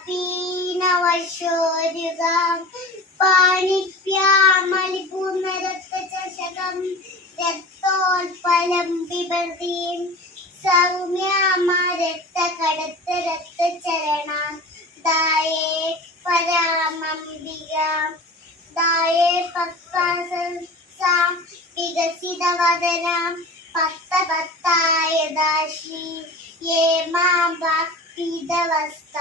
പീനവശോരുക പാണിപ്യാമലിപൂർണ്ണ രക്തചഷകം രക്തോൽപലം പിബതീം സൗമ്യാമ രക്തകടത്ത് രക്തചരണ ദായേ പരാമംബിക ദായേ പക്വാസ വികസിതവദന പത്തപത്തായ ദാശി യേ മാം ഭക്തിദവസ്ഥ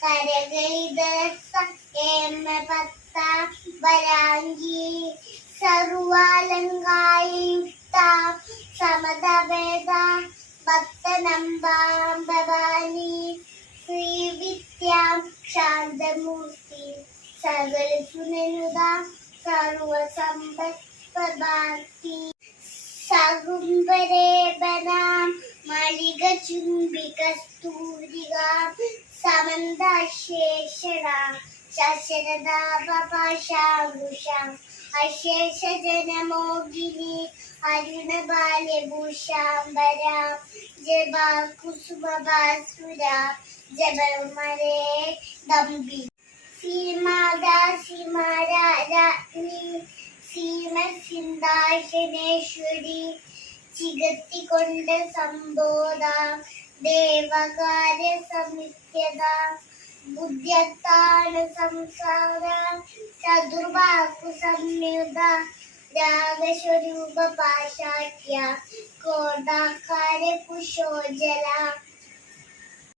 കരകളിതരസ ഏമ പത്ത വരാംഗി സർവാലങ്കായുക്ത സമതവേദ ഭക്തനമ്പാം ഭവാനി ശ്രീവിദ്യാം ശാന്തമൂർത്തി സകല സുനനുത സർവസമ്പത്പ്രദാർത്തി സകുംഭരേബനാം മലിക ചുംബികസ്തൂരിക സമന്തശേഷണ ശശരദാപപാശാംകുശം അശേഷജനമോഗിനി അരുണബാല്യഭൂഷാംബരാ ജപാകുസുമഭാസുരാ ജപമരേ ദമ്പി സീമാദാ സീമാരാജ്ഞി സീമസിന്ദാശനേശ്വരി ചികത്തിക്കൊണ്ട് സംബോധ ദേവകാര്യ സമിത്യത ബുദ്ധ്യത്താണ് സംസാര ചതുർവാക്കു സംയുത രാഗസ്വരൂപ പാശാഖ്യ കോടാകാര കുശോജല